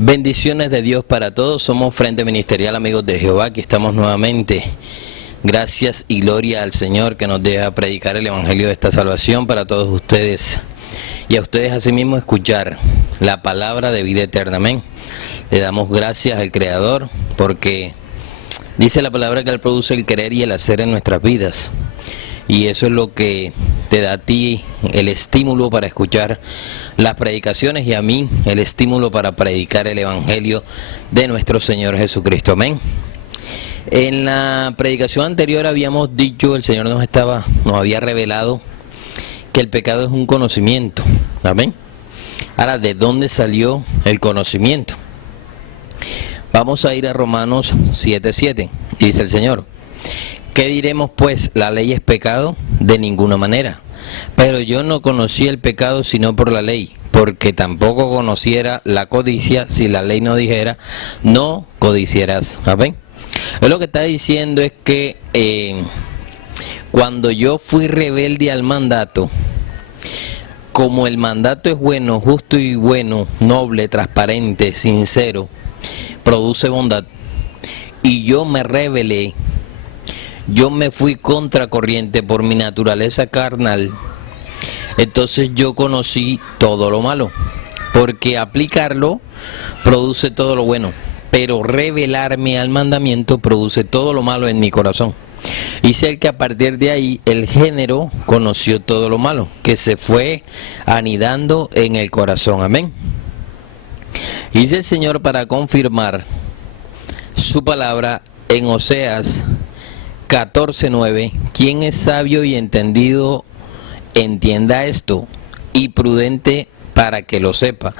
Bendiciones de Dios para todos. Somos Frente Ministerial Amigos de Jehová. Aquí estamos nuevamente. Gracias y gloria al Señor que nos deja predicar el Evangelio de esta salvación para todos ustedes. Y a ustedes asimismo escuchar la palabra de vida eterna. Amén. Le damos gracias al Creador porque dice la palabra que Él produce el querer y el hacer en nuestras vidas. Y eso es lo que te da a ti el estímulo para escuchar las predicaciones y a mí el estímulo para predicar el Evangelio de nuestro Señor Jesucristo. Amén. En la predicación anterior habíamos dicho, el Señor nos había revelado que el pecado es un conocimiento. Amén. Ahora, ¿de dónde salió el conocimiento? Vamos a ir a Romanos 7:7. Dice el Señor: ¿qué diremos pues? ¿La ley es pecado? De ninguna manera. Pero yo no conocí el pecado sino por la ley, porque tampoco conociera la codicia si la ley no dijera, no codiciarás. ¿Amén? Es lo que está diciendo es que cuando yo fui rebelde al mandato, como el mandato es bueno, justo y bueno, noble, transparente, sincero, produce bondad, y yo me rebelé, yo me fui contracorriente por mi naturaleza carnal, entonces yo conocí todo lo malo, porque aplicarlo produce todo lo bueno, pero rebelarme al mandamiento produce todo lo malo en mi corazón. Y sé que a partir de ahí el género conoció todo lo malo, que se fue anidando en el corazón. Amén. Dice el Señor para confirmar su palabra en Oseas 14:9, quien es sabio y entendido, entienda esto, y prudente para que lo sepa,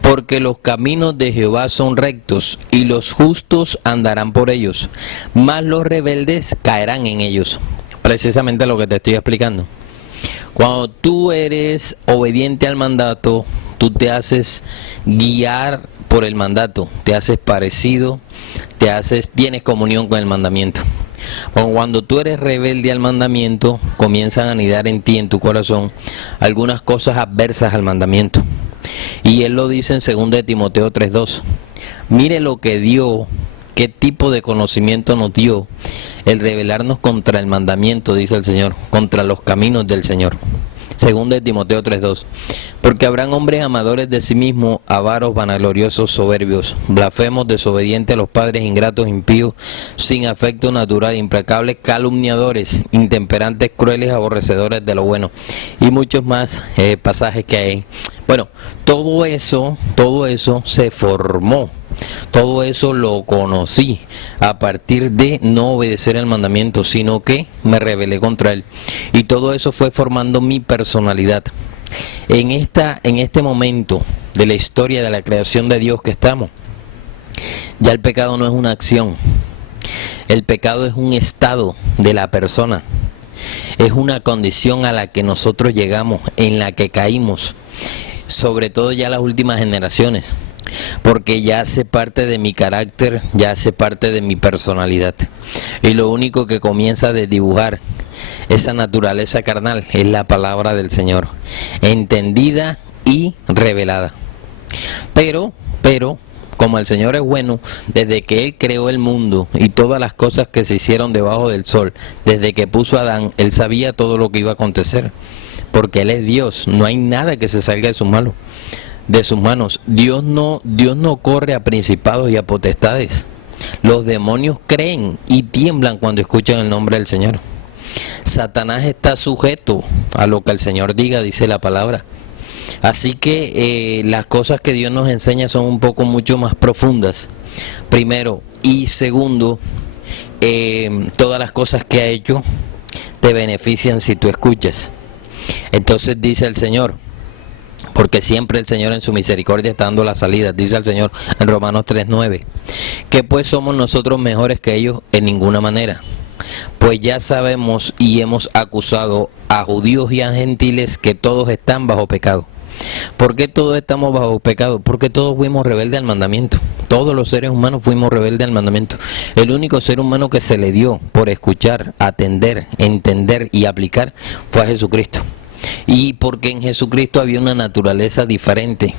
porque los caminos de Jehová son rectos, y los justos andarán por ellos, mas los rebeldes caerán en ellos. Precisamente lo que te estoy explicando. Cuando tú eres obediente al mandato, tú te haces guiar por el mandato, te haces parecido, tienes comunión con el mandamiento. Cuando tú eres rebelde al mandamiento, comienzan a anidar en ti, en tu corazón, algunas cosas adversas al mandamiento. Y él lo dice en 2 de Timoteo 3:2. Mire lo que dio, qué tipo de conocimiento nos dio el rebelarnos contra el mandamiento, dice el Señor, contra los caminos del Señor. 2 de Timoteo 3:2. Porque habrán hombres amadores de sí mismos, avaros, vanagloriosos, soberbios, blasfemos, desobedientes a los padres, ingratos, impíos, sin afecto natural, implacables, calumniadores, intemperantes, crueles, aborrecedores de lo bueno. Y muchos más pasajes que hay. Bueno, todo eso se formó. Todo eso lo conocí a partir de no obedecer el mandamiento, sino que me rebelé contra él. Y todo eso fue formando mi personalidad. En este momento de la historia de la creación de Dios que estamos, ya el pecado no es una acción. El pecado es un estado de la persona. Es una condición a la que nosotros llegamos, en la que caímos, sobre todo ya las últimas generaciones. Porque ya hace parte de mi carácter, ya hace parte de mi personalidad. Y lo único que comienza a desdibujar esa naturaleza carnal es la palabra del Señor, entendida y revelada. Pero, como el Señor es bueno, desde que Él creó el mundo y todas las cosas que se hicieron debajo del sol, desde que puso a Adán, Él sabía todo lo que iba a acontecer. Porque Él es Dios, no hay nada que se salga de sus manos. Dios no corre a principados y a potestades. Los demonios creen y tiemblan cuando escuchan el nombre del Señor. Satanás está sujeto a lo que el Señor diga, dice la palabra. Así que las cosas que Dios nos enseña son un poco mucho más profundas. Primero y segundo, todas las cosas que ha hecho te benefician si tú escuchas. Entonces dice el Señor, porque siempre el Señor en su misericordia está dando la salida, dice el Señor en Romanos 3:9, que pues somos nosotros mejores que ellos en ninguna manera. Pues ya sabemos y hemos acusado a judíos y a gentiles que todos están bajo pecado. ¿Por qué todos estamos bajo pecado? Porque todos fuimos rebeldes al mandamiento. Todos los seres humanos fuimos rebeldes al mandamiento. El único ser humano que se le dio por escuchar, atender, entender y aplicar fue a Jesucristo. Y porque en Jesucristo había una naturaleza diferente.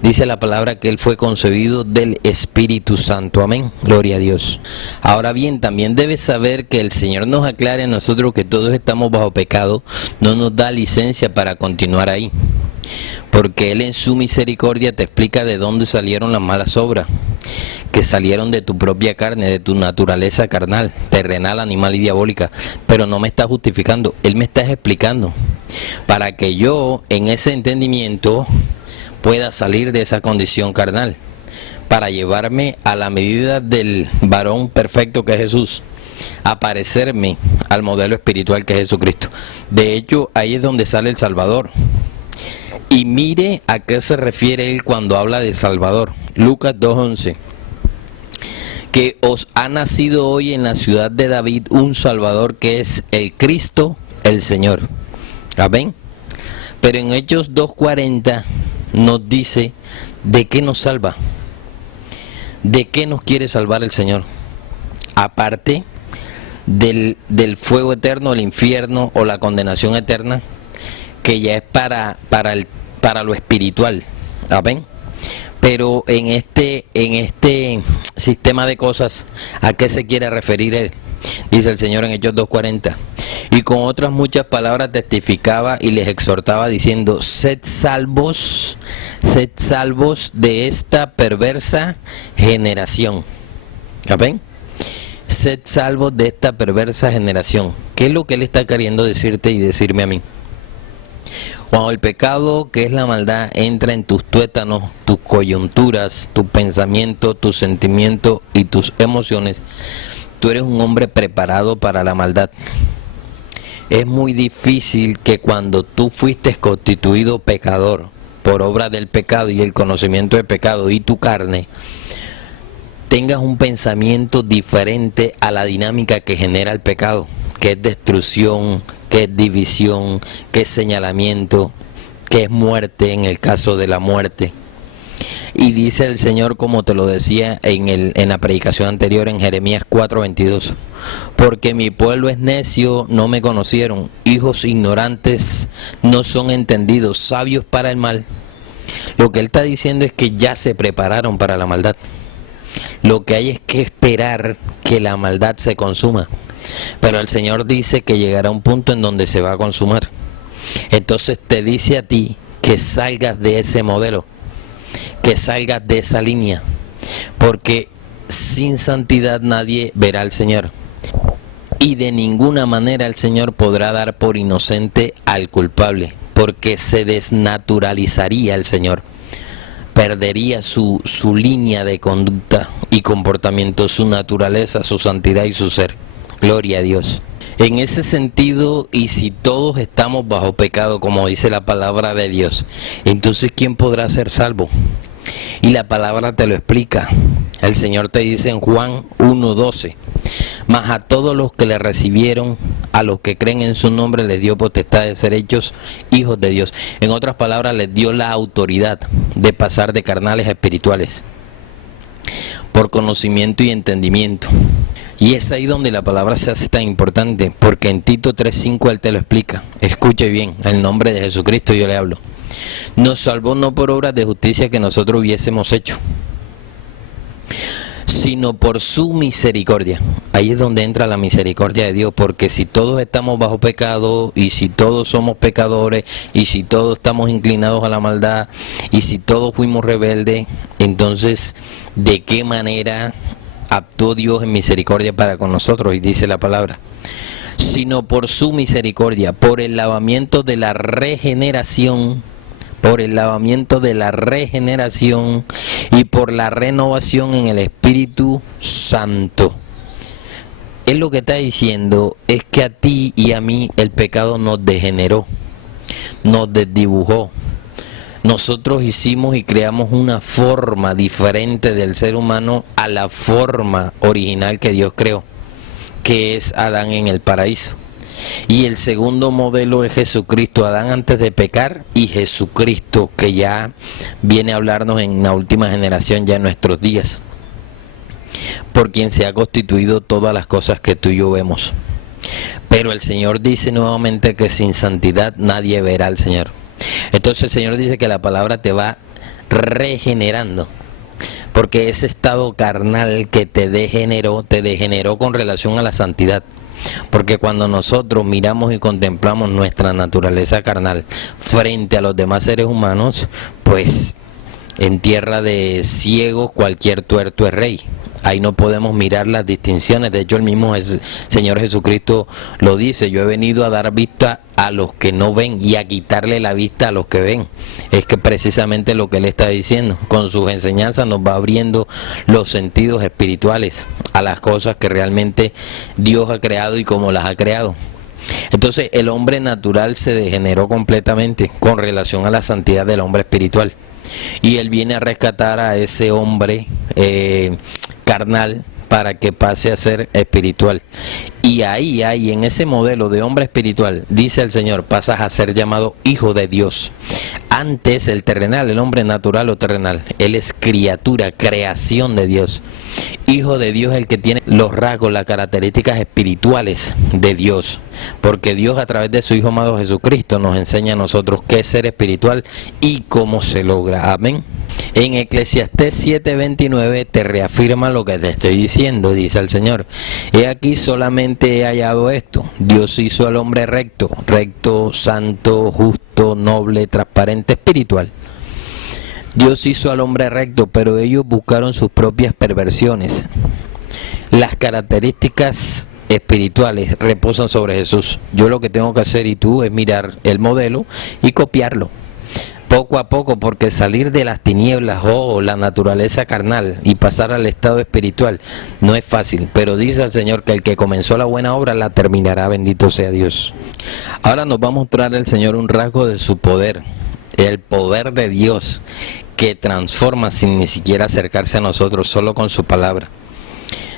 Dice la palabra que Él fue concebido del Espíritu Santo. Amén. Gloria a Dios. Ahora bien, también debes saber que el Señor nos aclare a nosotros que todos estamos bajo pecado. No nos da licencia para continuar ahí. Porque Él en su misericordia te explica de dónde salieron las malas obras, que salieron de tu propia carne, de tu naturaleza carnal, terrenal, animal y diabólica. Pero no me está justificando, Él me está explicando para que yo en ese entendimiento pueda salir de esa condición carnal, para llevarme a la medida del varón perfecto que es Jesús, a parecerme al modelo espiritual que es Jesucristo. De hecho, ahí es donde sale el Salvador. Y mire a qué se refiere Él cuando habla de Salvador. Lucas 2:11. Que os ha nacido hoy en la ciudad de David un Salvador que es el Cristo, el Señor. Amén. Pero en Hechos 2:40 nos dice de qué nos salva. ¿De qué nos quiere salvar el Señor? Aparte del fuego eterno, el infierno o la condenación eterna, que ya es para lo espiritual. Amén. Pero en este sistema de cosas, ¿a qué se quiere referir Él? Dice el Señor en Hechos 2:40. Y con otras muchas palabras testificaba y les exhortaba diciendo: sed salvos de esta perversa generación. ¿Amén? Sed salvos de esta perversa generación. ¿Qué es lo que Él está queriendo decirte y decirme a mí? Cuando el pecado, que es la maldad, entra en tus tuétanos, tus coyunturas, tus pensamientos, tus sentimientos y tus emociones, tú eres un hombre preparado para la maldad. Es muy difícil que cuando tú fuiste constituido pecador por obra del pecado y el conocimiento del pecado y tu carne, tengas un pensamiento diferente a la dinámica que genera el pecado, que es destrucción, que es división, que es señalamiento, que es muerte en el caso de la muerte. Y dice el Señor, como te lo decía en la predicación anterior en Jeremías 4:22, porque mi pueblo es necio, no me conocieron, hijos ignorantes no son entendidos, sabios para el mal. Lo que Él está diciendo es que ya se prepararon para la maldad. Lo que hay es que esperar que la maldad se consuma. Pero el Señor dice que llegará un punto en donde se va a consumar. Entonces te dice a ti que salgas de ese modelo, que salgas de esa línea, porque sin santidad nadie verá al Señor. Y de ninguna manera el Señor podrá dar por inocente al culpable, porque se desnaturalizaría el Señor. Perdería su línea de conducta y comportamiento, su naturaleza, su santidad y su ser. Gloria a Dios. En ese sentido, y si todos estamos bajo pecado, como dice la palabra de Dios, entonces ¿quién podrá ser salvo? Y la palabra te lo explica. El Señor te dice en Juan 1:12, mas a todos los que le recibieron, a los que creen en su nombre, les dio potestad de ser hechos hijos de Dios. En otras palabras, les dio la autoridad de pasar de carnales a espirituales, por conocimiento y entendimiento. Y es ahí donde la palabra se hace tan importante, porque en Tito 3:5 Él te lo explica. Escuche bien, en el nombre de Jesucristo yo le hablo. Nos salvó no por obras de justicia que nosotros hubiésemos hecho, sino por su misericordia. Ahí es donde entra la misericordia de Dios, porque si todos estamos bajo pecado, y si todos somos pecadores, y si todos estamos inclinados a la maldad, y si todos fuimos rebeldes, entonces ¿de qué manera actuó Dios en misericordia para con nosotros, y dice la palabra, sino por su misericordia, por el lavamiento de la regeneración, por el lavamiento de la regeneración y por la renovación en el Espíritu Santo. Él lo que está diciendo es que a ti y a mí el pecado nos degeneró, nos desdibujó. Nosotros hicimos y creamos una forma diferente del ser humano a la forma original que Dios creó, que es Adán en el paraíso. Y el segundo modelo es Jesucristo, Adán antes de pecar, y Jesucristo, que ya viene a hablarnos en la última generación, ya en nuestros días, por quien se ha constituido todas las cosas que tú y yo vemos. Pero el Señor dice nuevamente que sin santidad nadie verá al Señor. Entonces el Señor dice que la palabra te va regenerando, porque ese estado carnal que te degeneró con relación a la santidad. Porque cuando nosotros miramos y contemplamos nuestra naturaleza carnal frente a los demás seres humanos, pues en tierra de ciegos cualquier tuerto es rey. Ahí no podemos mirar las distinciones. De hecho, el mismo Señor Jesucristo lo dice: yo he venido a dar vista a los que no ven y a quitarle la vista a los que ven. Es que precisamente lo que Él está diciendo, con sus enseñanzas nos va abriendo los sentidos espirituales a las cosas que realmente Dios ha creado y cómo las ha creado. Entonces el hombre natural se degeneró completamente con relación a la santidad del hombre espiritual. Y Él viene a rescatar a ese hombre carnal para que pase a ser espiritual. Y ahí, en ese modelo de hombre espiritual, dice el Señor, pasas a ser llamado hijo de Dios. Antes el terrenal, el hombre natural o terrenal, él es criatura, creación de Dios. Hijo de Dios es el que tiene los rasgos, las características espirituales de Dios. Porque Dios, a través de su Hijo amado Jesucristo, nos enseña a nosotros qué es ser espiritual y cómo se logra. Amén. En Eclesiastés 7:29 te reafirma lo que te estoy diciendo, dice el Señor. He aquí solamente he hallado esto: Dios hizo al hombre recto, santo, justo, noble, transparente, espiritual. Dios hizo al hombre recto, pero ellos buscaron sus propias perversiones. Las características espirituales reposan sobre Jesús. Yo lo que tengo que hacer y tú es mirar el modelo y copiarlo. Poco a poco, porque salir de las tinieblas o la naturaleza carnal y pasar al estado espiritual no es fácil, pero dice el Señor que el que comenzó la buena obra la terminará, bendito sea Dios. Ahora nos va a mostrar el Señor un rasgo de su poder, el poder de Dios que transforma sin ni siquiera acercarse a nosotros, solo con su palabra.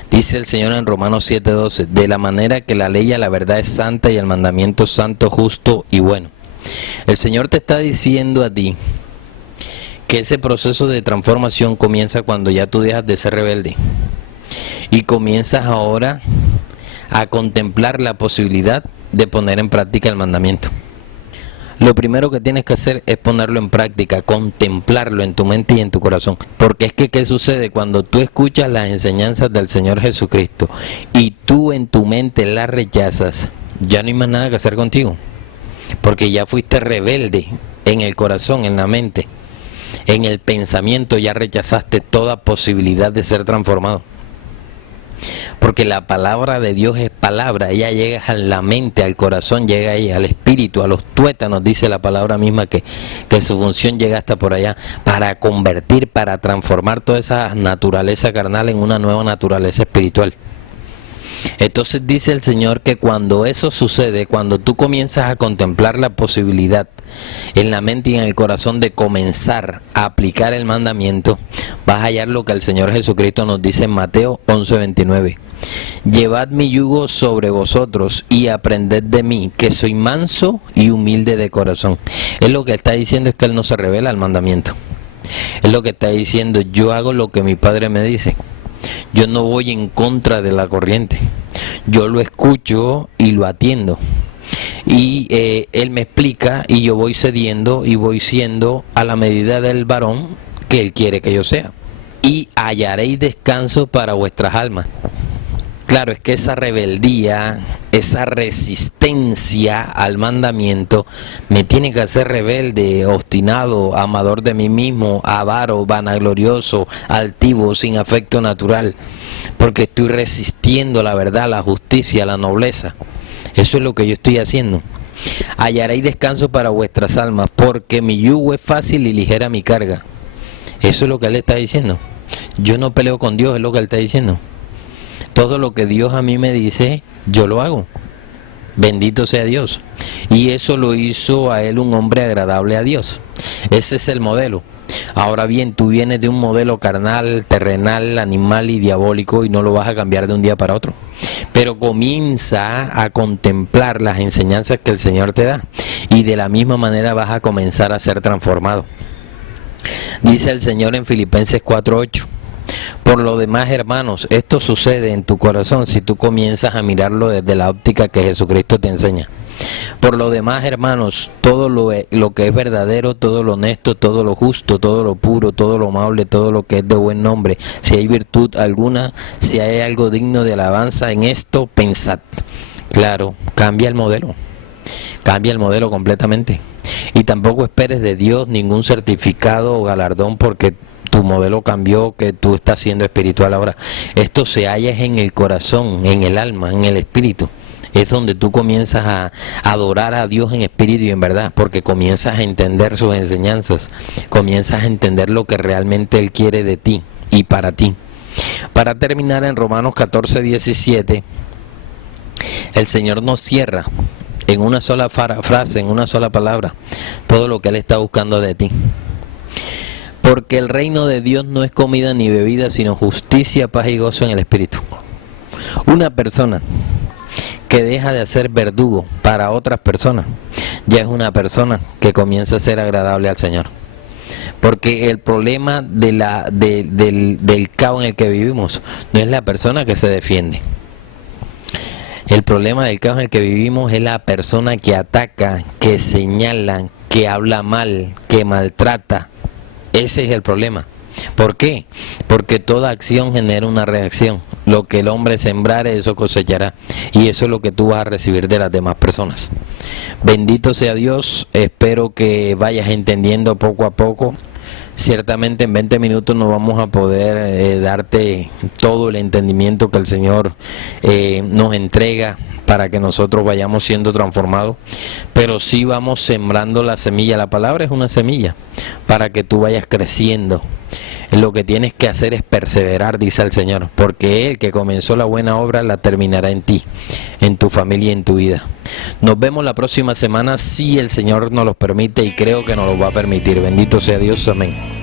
Dice el Señor en Romanos 7:12, de la manera que la ley a la verdad es santa y el mandamiento santo, justo y bueno. El Señor te está diciendo a ti que ese proceso de transformación comienza cuando ya tú dejas de ser rebelde y comienzas ahora a contemplar la posibilidad de poner en práctica el mandamiento. Lo primero que tienes que hacer es ponerlo en práctica, contemplarlo en tu mente y en tu corazón. Porque es que, ¿qué sucede? Cuando tú escuchas las enseñanzas del Señor Jesucristo y tú en tu mente las rechazas, ya no hay más nada que hacer contigo. Porque ya fuiste rebelde en el corazón, en la mente, en el pensamiento, ya rechazaste toda posibilidad de ser transformado. Porque la palabra de Dios es palabra, ella llega a la mente, al corazón, llega ella al espíritu, a los tuétanos, dice la palabra misma que su función llega hasta por allá, para convertir, para transformar toda esa naturaleza carnal en una nueva naturaleza espiritual. Entonces dice el Señor que cuando eso sucede, cuando tú comienzas a contemplar la posibilidad en la mente y en el corazón de comenzar a aplicar el mandamiento, vas a hallar lo que el Señor Jesucristo nos dice en Mateo 11:29. Llevad mi yugo sobre vosotros y aprended de mí, que soy manso y humilde de corazón. Él lo que está diciendo es que Él no se revela al mandamiento. Él lo que está diciendo: yo hago lo que mi Padre me dice. Yo no voy en contra de la corriente, yo lo escucho y lo atiendo. Y Él me explica y yo voy cediendo y voy siendo a la medida del varón que Él quiere que yo sea. Y hallaréis descanso para vuestras almas. Claro, es que esa rebeldía, esa resistencia al mandamiento me tiene que hacer rebelde, obstinado, amador de mí mismo, avaro, vanaglorioso, altivo, sin afecto natural. porque estoy resistiendo la verdad, la justicia, la nobleza. Eso es lo que yo estoy haciendo. Hallaréis descanso para vuestras almas, porque mi yugo es fácil y ligera mi carga. Eso es lo que él está diciendo. Yo no peleo con Dios, es lo que él está diciendo. Todo lo que Dios a mí me dice, yo lo hago. Bendito sea Dios. Y eso lo hizo a él un hombre agradable a Dios. Ese es el modelo. Ahora bien, tú vienes de un modelo carnal, terrenal, animal y diabólico y no lo vas a cambiar de un día para otro. Pero comienza a contemplar las enseñanzas que el Señor te da y de la misma manera vas a comenzar a ser transformado. Dice el Señor en Filipenses 4:8. Por lo demás, hermanos, esto sucede en tu corazón si tú comienzas a mirarlo desde la óptica que Jesucristo te enseña. Por lo demás, hermanos, todo lo que es verdadero, todo lo honesto, todo lo justo, todo lo puro, todo lo amable, todo lo que es de buen nombre, si hay virtud alguna, si hay algo digno de alabanza, en esto pensad. Claro, cambia el modelo completamente. Y tampoco esperes de Dios ningún certificado o galardón porque tu modelo cambió, que tú estás siendo espiritual ahora. Esto se halla en el corazón, en el alma, en el espíritu. Es donde tú comienzas a adorar a Dios en espíritu y en verdad, porque comienzas a entender sus enseñanzas, comienzas a entender lo que realmente Él quiere de ti y para ti. Para terminar, en Romanos 14:17, el Señor nos cierra en una sola frase, en una sola palabra, todo lo que Él está buscando de ti. Porque el reino de Dios no es comida ni bebida, sino justicia, paz y gozo en el Espíritu. Una persona que deja de ser verdugo para otras personas, ya es una persona que comienza a ser agradable al Señor. Porque el problema del caos en el que vivimos no es la persona que se defiende. El problema del caos en el que vivimos es la persona que ataca, que señala, que habla mal, que maltrata. Ese es el problema. ¿Por qué? Porque toda acción genera una reacción. Lo que el hombre sembrare, eso cosechará. Y eso es lo que tú vas a recibir de las demás personas. Bendito sea Dios. Espero que vayas entendiendo poco a poco. Ciertamente en 20 minutos no vamos a poder darte todo el entendimiento que el Señor nos entrega para que nosotros vayamos siendo transformados, pero sí vamos sembrando la semilla. La palabra es una semilla para que tú vayas creciendo. Lo que tienes que hacer es perseverar, dice el Señor, porque Él que comenzó la buena obra la terminará en ti, en tu familia y en tu vida. Nos vemos la próxima semana si el Señor nos lo permite, y creo que nos lo va a permitir. Bendito sea Dios, amén.